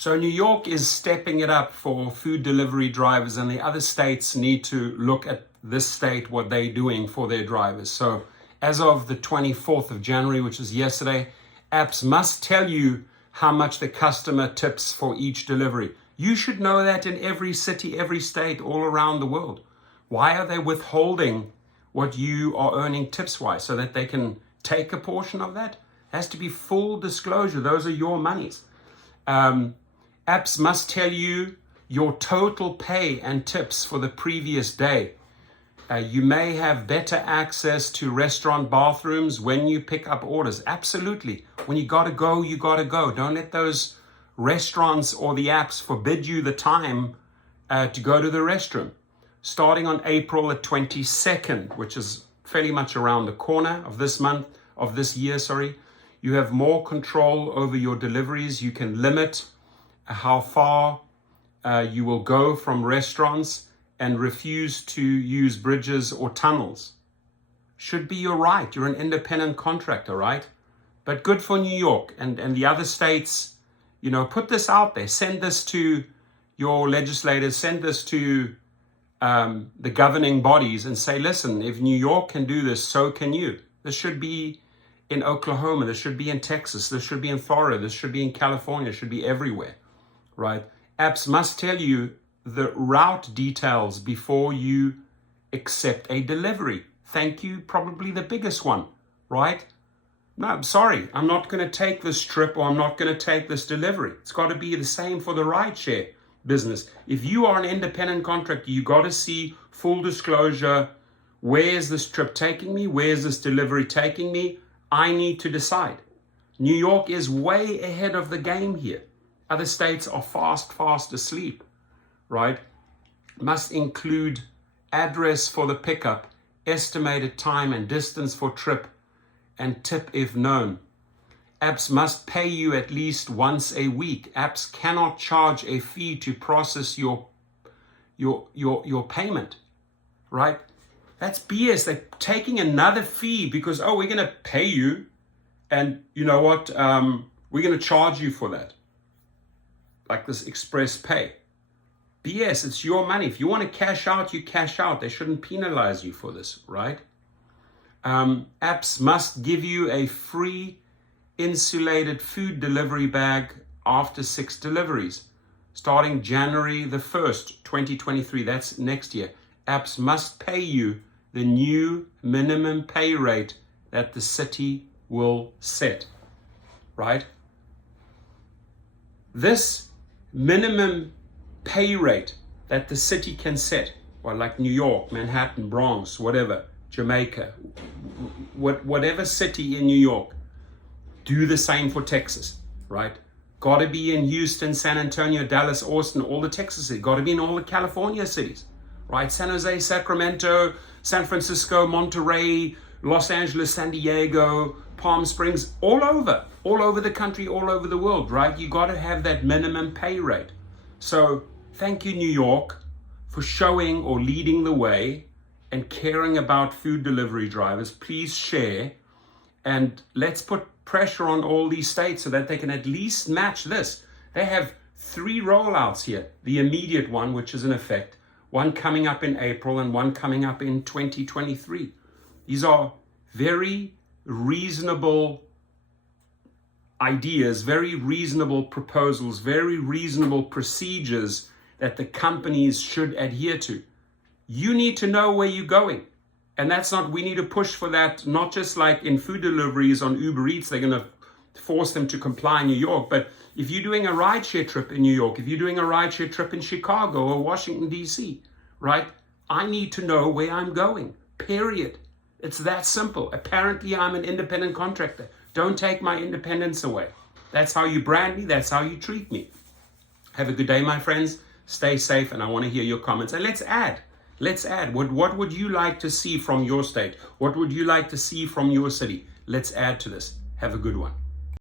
So New York is stepping it up for food delivery drivers, and the other states need to look at this state, what they're doing for their drivers. So as of the 24th of January, which is yesterday, apps must tell you how much the customer tips for each delivery. You should know that in every city, every state, all around the world. Why are they withholding what you are earning tips-wise so that they can take a portion of that? It has to be full disclosure. Those are your monies. Apps must tell you your total pay and tips for the previous day. You may have better access to restaurant bathrooms when you pick up orders. Absolutely. When you gotta go, you gotta go. Don't let those restaurants or the apps forbid you the time to go to the restroom. Starting on April the 22nd, which is fairly much around the corner of this year, you have more control over your deliveries. You can limit how far you will go from restaurants and refuse to use bridges or tunnels. Should be your right. You're an independent contractor, right? But good for New York and the other states. You know, put this out there. Send this to your legislators. Send this to the governing bodies and say, listen, if New York can do this, so can you. This should be in Oklahoma. This should be in Texas. This should be in Florida. This should be in California. It should be everywhere, right? Apps must tell you the route details before you accept a delivery. Thank you, probably the biggest one, right? No, I'm sorry, I'm not going to take this trip, or I'm not going to take this delivery. It's got to be the same for the rideshare business. If you are an independent contractor, you got to see full disclosure. Where's this trip taking me? Where's this delivery taking me? I need to decide. New York is way ahead of the game here. Other states are fast asleep, right? Must include address for the pickup, estimated time and distance for trip, and tip if known. Apps must pay you at least once a week. Apps cannot charge a fee to process your payment, right? That's BS. They're taking another fee because, we're going to pay you, and you know what? We're going to charge you for that. Like this express pay. BS, it's your money. If you want to cash out, you cash out. They shouldn't penalize you for this, right? Apps must give you a free insulated food delivery bag after 6 deliveries. Starting January the 1st, 2023, that's next year. Apps must pay you the new minimum pay rate that the city will set, right? This minimum pay rate that the city can set, well, like New York, Manhattan, Bronx, whatever, Jamaica, whatever city in New York, do the same for Texas, right? Got to be in Houston, San Antonio, Dallas, Austin, all the Texas cities. Got to be in all the California cities, right? San Jose, Sacramento, San Francisco, Monterey, Los Angeles, San Diego, Palm Springs, all over the country, all over the world, right? You got to have that minimum pay rate. So thank you, New York, for showing or leading the way and caring about food delivery drivers. Please share, and let's put pressure on all these states so that they can at least match this. They have 3 rollouts here. The immediate one, which is in effect, one coming up in April and one coming up in 2023. These are very reasonable ideas, very reasonable proposals, very reasonable procedures that the companies should adhere to. You need to know where you're going. And we need to push for that, not just like in food deliveries on Uber Eats, they're going to force them to comply in New York. But if you're doing a rideshare trip in New York, if you're doing a rideshare trip in Chicago or Washington, D.C., right? I need to know where I'm going, period. It's that simple. Apparently, I'm an independent contractor. Don't take my independence away. That's how you brand me. That's how you treat me. Have a good day, my friends. Stay safe, and I want to hear your comments. And let's add. What would you like to see from your state? What would you like to see from your city? Let's add to this. Have a good one.